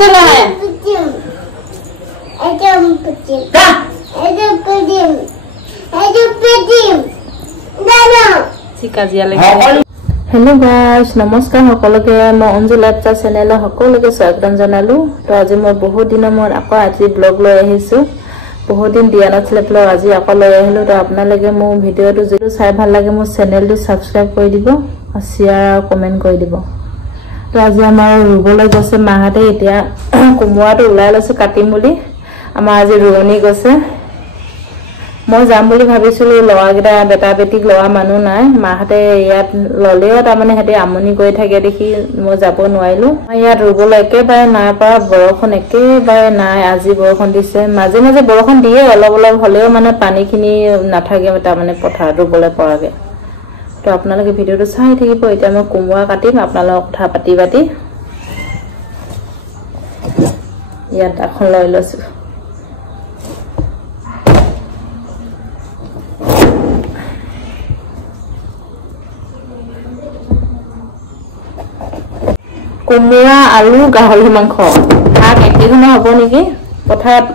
से ना है hello guys नमस्कार সকলকে মই অঞ্জু লাপচা চেনেল সকলকে স্বাগতম জনালো তো আজি মই বহুত দিনৰ মই আকৌ আজি ব্লগ লৈ আহিছো বহুত দিন দিয়া নাছিলে ব্লগ আজি আকৌ লৈ আহিলো তো আপোনালোকে মোৰ ভিডিওটো যদি চাই ভাল লাগে মোৰ চেনেলটো সাবস্ক্ৰাইব কৰি দিব আৰু শেয়াৰ আৰু কমেন্ট কৰি দিব তো আজি আমাৰ ৰুবলৈ গৈছে মাহাতে এতিয়া কোমোৰাটো উলাই লৈছে কাটিম বুলি আমাৰ আজি ৰুৱনি গৈছে মই যাম বুলি ভাবিছিলো লৱাগিটা বেটা বেটিক লৱা মানুহ নাই মাহাতে ইয়াত ললেও তা মানে হেতে আমনি কৰি থাকে দেখি মই যাব নোৱাৰিলো ইয়াত ৰুবলৈ একেবাৰে নাই পৰা বৰখন একেবাৰে নাই আজি বৰখন দিছে মাজে মাজে বৰখন দিয়ে অলপ অলপ হলেও মানে পানীখিনি নাথাকে তা মানে পথাৰত ৰুবলৈ পৰাগে তো আপোনালোকে ভিডিওটো চাই থাকিব এতিয়া মই কোমোৰা কাটিম আপোনালোকক কথা পাতি পাতি ইয়াত এখন লৈ লৈছো কোমোৰা আলু গাহৰি মাংস শাক একেখনে হ'ব নেকি পথাৰত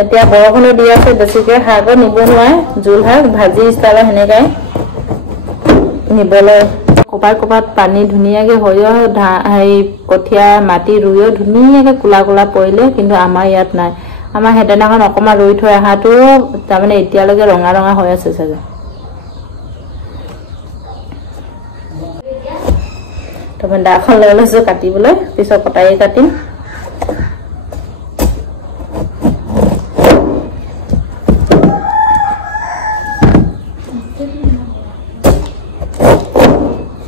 এতিয়া বৰষুণ দি আছে বেছিকে শাক নিব নোৱাৰে জোল শাক ভাজি ষ্টাইল হেনেকাই নিবলৈ কপাত পানী ধুনিয়াকে হয়ও হেই কঠিয়া মাটি ৰুইও ধুনিয়াকে কুলা কুলা পৰিলে কিন্তু আমাৰ ইয়াত নাই আমাৰ হেতেনাখন অকমা ৰুই থৈ আহাটো তাৰ মানে এতিয়ালৈকে ৰঙা ৰঙা হৈ আছে চাগে তো ডাখন লৈ লৈছো কাটিবলৈ পিছত কটাই কাটিম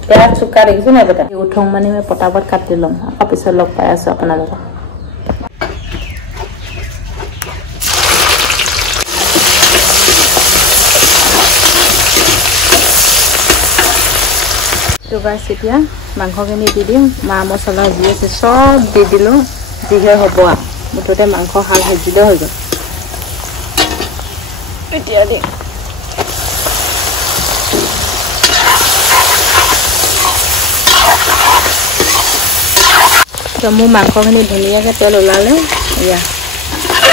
प्याज चुका देखिছো না বেটা উঠং মানে মই পটাপট কাটি লম আকৌ পিছত লগ পাই আছো আপোনালোকক তো গাইস এতিয়া মাংসখিনি দি দিম মা মছলা দি আছে সব দি দিলো জিহে হ'ব মুঠতে মাংস হাল ভাজিলে হৈ গ'ল এতিয়া দি তো মোৰ মাংসখিনি ধুনীয়াকৈ তেল ওলালে এয়া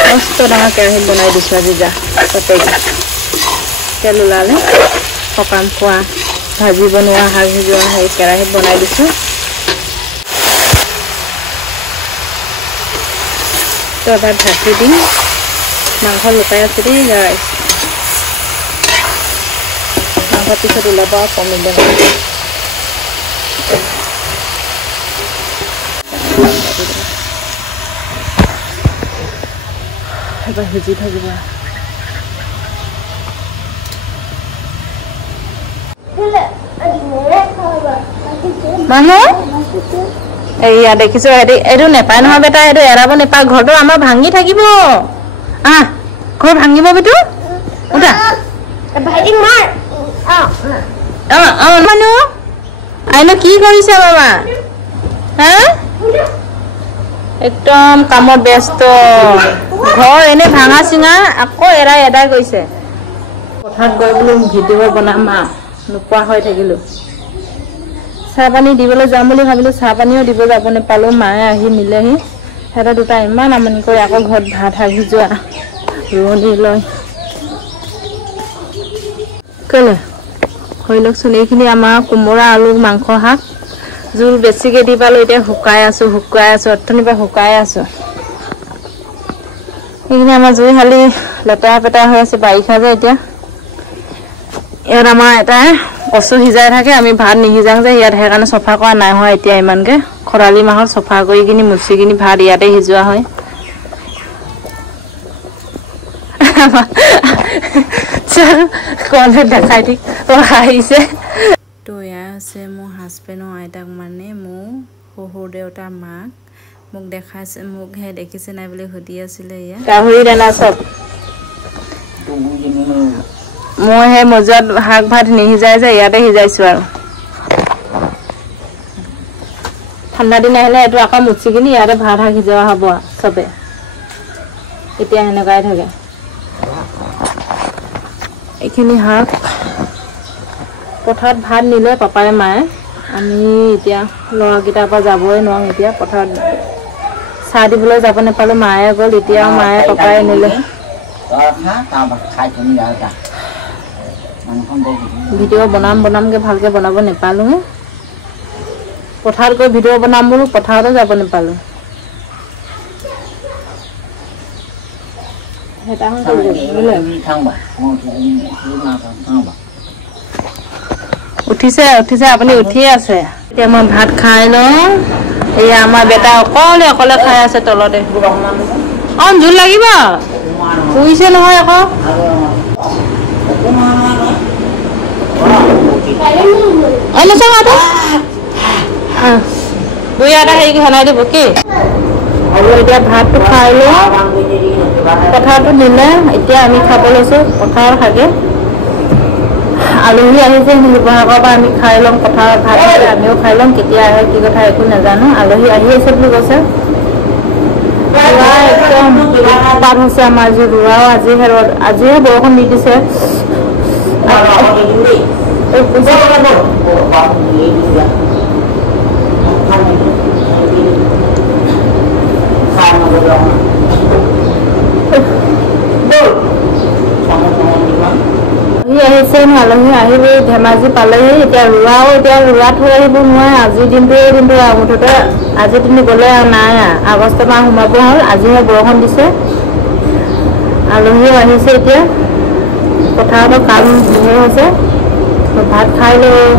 মস্ত ডাঙৰ কেৰাহীত বনাই দিছোঁ আজি যা তাতে তেল ওলালে সকাম খোৱা ভাজি বনোৱা শাক সিজোৱা সেই কেৰাহীত বনাই দিছোঁ তো এবাৰ ঢাকি দিম মাংস লুকাই আছে দেই গাইছ মাংস পিছত ওলাব আৰু কমিলে এবাৰ সিজি থাকিব মানে এইয়া দেখিছো এইটো নেপায় নহয় বেটা এইটো এৰাব নেপায় ঘৰটো আমাৰ ভাঙি থাকিব ঘৰ ভাঙিব বেটু উঠা মানুহ আইনো কি কৰিছে বাবা হা একদম কামত ব্যস্ত ঘৰ এনে ভাঙা চিঙা আকৌ এৰাই গৈছে পথাৰত গৈ বোলো ভিডিঅ' বনাম নোপোৱা হৈ থাকিলো চাহ পানী দিবলৈ যাম বুলি ভাবিলো চাহ পানীও দিব যাব নেপালো মায়ে আহি নিলেহি হেতা দুটা ইমান আমনি কৰি আকৌ ঘৰত ভাত হাগি যোৱা ৰুৱনি লৈ কেলে হৈ লওকচোন এইখিনি আমাৰ কোমোৰা আলু মাংস শাক জোল বেছিকে দি পালো এতিয়া শুকাই আছো অথনিৰ পৰা শুকাই আছো এইখিনি আমাৰ জুই হালি লেতেৰা পেতেৰা হৈ আছে বাৰিষা যে এতিয়া ইয়াত আমাৰ এটা কচু সিজাই থাকে আমি ভাত নিহিজাং যে ইয়াত সেইকাৰণে চফা কৰা নাই হয় এতিয়া ইমানকে খৰালি মাহত চফা কৰি কিনি মুচি কিনি ভাত ইয়াতে সিজোৱা হয় কলে দেখাই ঠিক আহিছে তো এয়া আছে মোৰ হাজবেণ্ডৰ আইতাক মানে মোৰ শহুৰ দেউতাৰ মাক মোক দেখাইছে মোকহে দেখিছে নাই বুলি সুধি আছিলে ইয়া গাহৰি দানা চব মই হে মজাত শাক ভাত নিহিজাই যে ইয়াতে সিজাইছো আৰু ঠাণ্ডা দিন আহিলে এইটো আকৌ মুচি কিনি ইয়াতে ভাত শাক সিজোৱা হ'ব চবে এতিয়া হেনেকাই থাকে এইখিনি শাক পথাৰত ভাত নিলে পাপাই মায়ে আমি এতিয়া লৰাগিটাৰ পৰা যাবই নোৱাৰো এতিয়া পথাৰত চাহ দিবলৈ যাব নাপালো মায়ে গ'ল এতিয়া মায়ে পাপাই আনিলে ভিডিঅ' বনামগে ভালকে বনাব নাপালো পথাৰত গৈ ভিডিঅ' বনাম বোলো পথাৰতো যাব নাপালো উঠিছে আপুনি উঠিয়ে আছে এতিয়া মই ভাত খাই লওঁ এয়া আমাৰ বেটা অকলে খাই আছে তলতে জোল লাগিব শুইছে নহয় আকৌ দুই এটা হেৰি খানাই দিব কি আৰু এতিয়া ভাতটো খাই লওঁ পথাৰটো দিলে এতিয়া আমি খাব লৈছো পথাৰৰ শাকে আলহী আহিছে শিৱসাগৰৰ পৰা আমি খাই লওঁ পথাৰত ভাত আমিও খাই লওঁ কেতিয়া আহে কি কথা একো নাজানো আলহী আহি আছে বুলি কৈছে একদম পাত হৈছে আমাৰ আজি ৰোৱাও আজিহে বৰষুণ দি দিছে আহিছে আলহী আহিলে ধেমাজি পালেহি এতিয়া ৰোৱা থৈ আহিব নোৱাৰে আজিৰ দিনটো মুঠতে আজিৰ দিনটো গ'লে নাই আগষ্ট মাহ সোমাব হ'ল আজিহে বৰষুণ দিছে আলহীও আহিছে এতিয়া পথাৰতো কাম ধুনীয়া হৈছে ভাত খাই লওঁ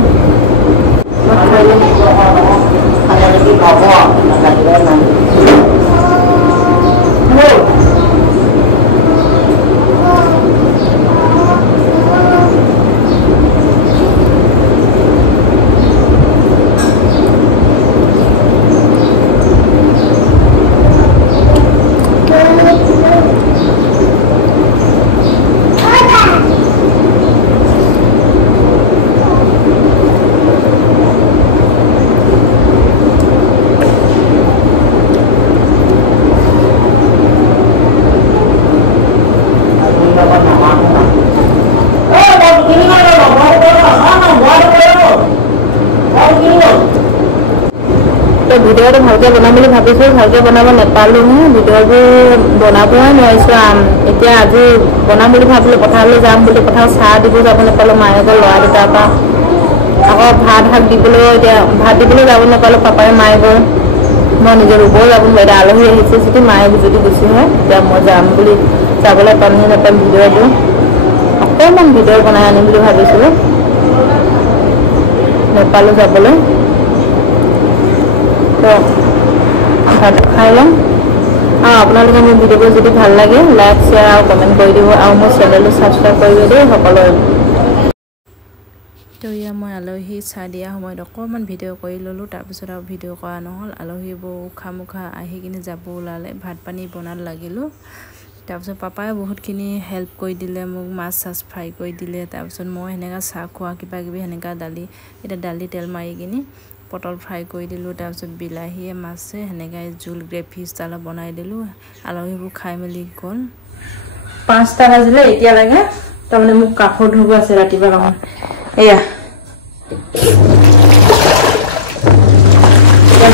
ভিডিঅ'টো ভালকৈ বনাম বুলি ভাবিছোঁ ভালকৈ বনাব নাপালোঁ ভিডিঅ'বোৰ বনাবই নোৱাৰিছোঁ এতিয়া আজি বনাম বুলি ভাবিলোঁ পথাৰলৈ যাম বুলি পথাৰত চাহ দিব যাব নাপালোঁ মায়ে গ'ল ল'ৰা দুটাৰ পৰা আকৌ ভাত দিবলৈ এতিয়া ভাত দিবলৈ যাব নাপালোঁ পাপাই মায়ে গ'ল মই নিজে ৰুবও যাব নোৱাৰোঁ এতিয়া আলহী আহিছে যদি মায়ে যদি গুচি হয় এতিয়া মই যাম বুলি যাবলৈ পাম নে নাপাম ভিডিঅ'টো অকণমান ভিডিঅ' বনাই আনিম বুলি ভাবিছিলোঁ নেপালোঁ যাবলৈ ভাত খাই লওঁ আপোনালোকে মোৰ ভিডিঅ'বোৰ যদি ভাল লাগে লাইক শ্বেয়াৰ আৰু কমেণ্ট কৰি দিব আৰু মোৰ চেনেলটো ছাবস্ক্ৰাইব কৰিব দেই সকলোৰে তো মই আলহী চাহ দিয়া সময়ত অকণমান ভিডিঅ' কৰি ল'লোঁ তাৰপিছত আৰু ভিডিঅ' কৰা নহ'ল আলহীবোৰ উখা মুখা আহি কিনে যাব ওলালে ভাত পানী বনাত লাগিলোঁ তাৰপিছত পাপাই বহুতখিনি হেল্প কৰি দিলে মোক মাছ চাছ ফ্ৰাই কৰি দিলে তাৰপিছত মই সেনেকৈ চাহ খোৱা কিবা কিবি সেনেকুৱা দালি তেল মাৰি কিনি পটল ফ্ৰাই কৰি দিলোঁ তাৰপিছত বিলাহীয়ে মাছে সেনেকৈ জোল গ্ৰেভি ষ্টাইলত বনাই দিলোঁ আলহীবোৰ খাই মেলি গ'ল 5টা বাজিলে এতিয়া লাগে তাৰমানে মোক কাপোৰ ধুব আছে ৰাতিপুৱা কামত এয়া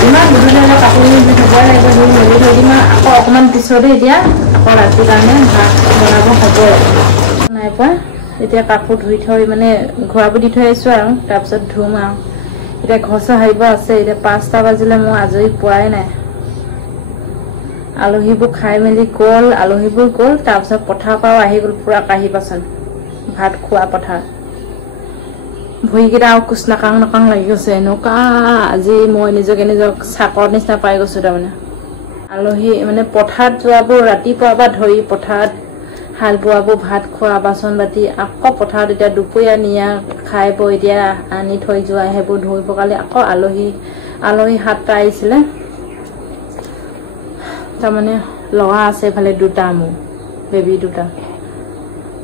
যিমান দুদিনলৈ কাপোৰ ধুবই লাগিব ধুই মেলি থৈ দিম আকৌ অকণমান পিছতে এতিয়া আকৌ ৰাতিৰ কাৰণে ভাত বনাব হ'ব নাই পোৱা এতিয়া কাপোৰ ধুই থৈ মানে ঘূৰাব দি থৈ আহিছোঁ আৰু তাৰপিছত ধুম আৰু এতিয়া ঘৰ সাৰিব আছে এতিয়া 5টা বাজিলে মই আজৰি পোৱাই নাই আলহীবোৰ খাই মেলি গ'ল তাৰপিছত পথাৰৰ পৰাও আহি গ'ল পুৰা কাঢ়ি বাচন ভাত খোৱা পথাৰ ভৰিকেইটা আৰু কোচ নাকাং লাগি গৈছে এনেকুৱা আজি মই নিজকে চাকৰ নিচিনা পাই গৈছোঁ তাৰমানে আলহী মানে পথাৰত যোৱাবোৰ ৰাতিপুৱাৰ পৰা ধৰি পথাৰত হাল বোৱাবোৰ ভাত খোৱা বাচন বাতি আকৌ পথাৰত এতিয়া দুপৰীয়া নিয়া খাই বৈ এতিয়া আনি থৈ যোৱা সেইবোৰ ধুই পকালি আকৌ আলহী 7টা আহিছিলে তাৰমানে লগা আছে এইফালে 2টা মোৰ বেবী 2টা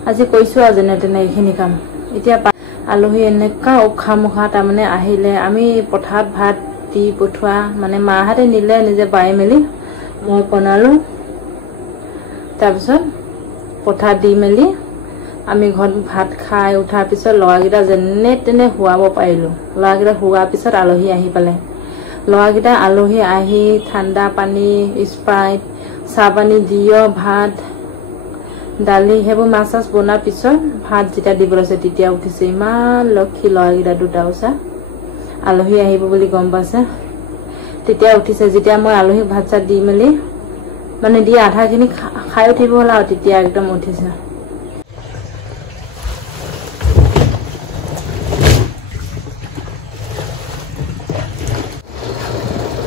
আজি কৈছোঁ আৰু যেনে তেনে এইখিনি কাম এতিয়া আলহী এনেকুৱা উখা মুখা তাৰমানে আহিলে আমি পথাৰত ভাত দি পঠোৱা মানে মাহঁতে নিলে নিজে বাই মেলি মই বনালোঁ তাৰপিছত পথাৰত দি মেলি আমি ঘৰত ভাত খাই উঠাৰ পিছত ল'ৰাকেইটা যেনে তেনে শুৱাব পাৰিলোঁ ল'ৰাকেইটা শুৱাৰ পিছত আলহী আহি পালে লৰাকেইটা আলহী আহি ঠাণ্ডা পানী স্প্ৰাইট চাহ পানী দিও ভাত দালি হেবো মাছাছ বনাৰ পিছত ভাত যেটা দিব আছে তেতিয়া উঠিছে ইমান লক্ষী লৰাকেইটা দুটা উচা আলহী আহিব বুলি গম পাছে তেতিয়া উঠিছে যেতিয়া মই আলহী ভাত চাত দি মেলি মানে দি আধাখিনি খাই উঠিব হল আৰু তেতিয়া একদম উঠিছে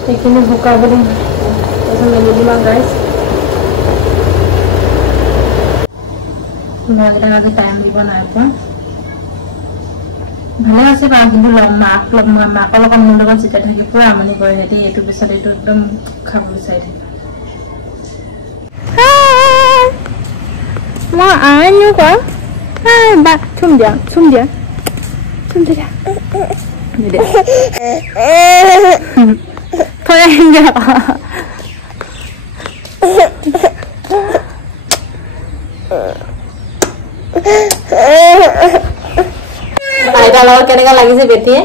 এইখিনি বুকা বুলি মেলি দিম গাইছ লৰাকেইটাক আজি টাইম দিব নাই পোৱা ভালে আছে বাৰু কিন্তু মাকৰ লগত মোৰ লগত যেতিয়া থাকি পুৰা আমনি কৰে সিহঁতি এইটো পিছত এইটো একদম খাব বিচাৰি থাকে মই আনো কোৱা বা চুম দিয়া থৈ আহিম দিয়া আইতা লগত কেনেকা লাগিছে বেটিয়ে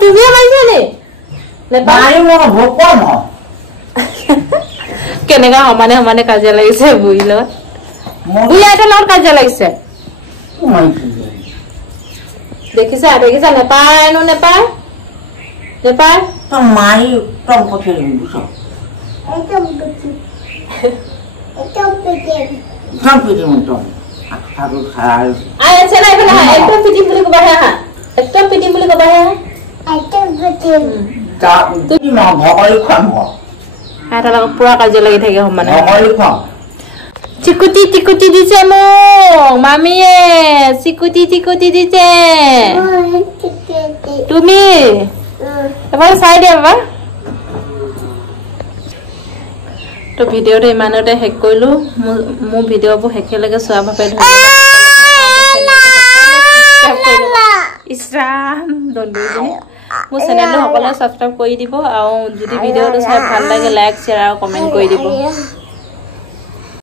তুমিও লাগিছে নি কেনেকা সমানে সমানে কাজিয়া লাগিছে বুঢ়ী লগত বুঢ়ী আইতাৰ লগত কাজিয়া লাগিছে দেখিছা নেপায় মাৰি টম পঠিয়াই পুৰা কাজিয়া লাগি থাকে সমানে চিকুটি দিছে মোক মামীয়ে চিকুটি দিছে তুমি এবাৰ চাই দিয়া বাবা তো ভিডিঅ'টো ইমানতে শেষ কৰিলো মোৰ ভিডিঅ'বোৰ শেষলৈকে চোৱাৰ বাবে ইছৰাম দণ্ডুজনী মোৰ চেনেলটো সকলোৱে ছাবস্ক্ৰাইব কৰি দিব আৰু যদি ভিডিঅ'টো চাই ভাল লাগে লাইক শ্বেয়াৰ আৰু কমেণ্ট কৰি দিব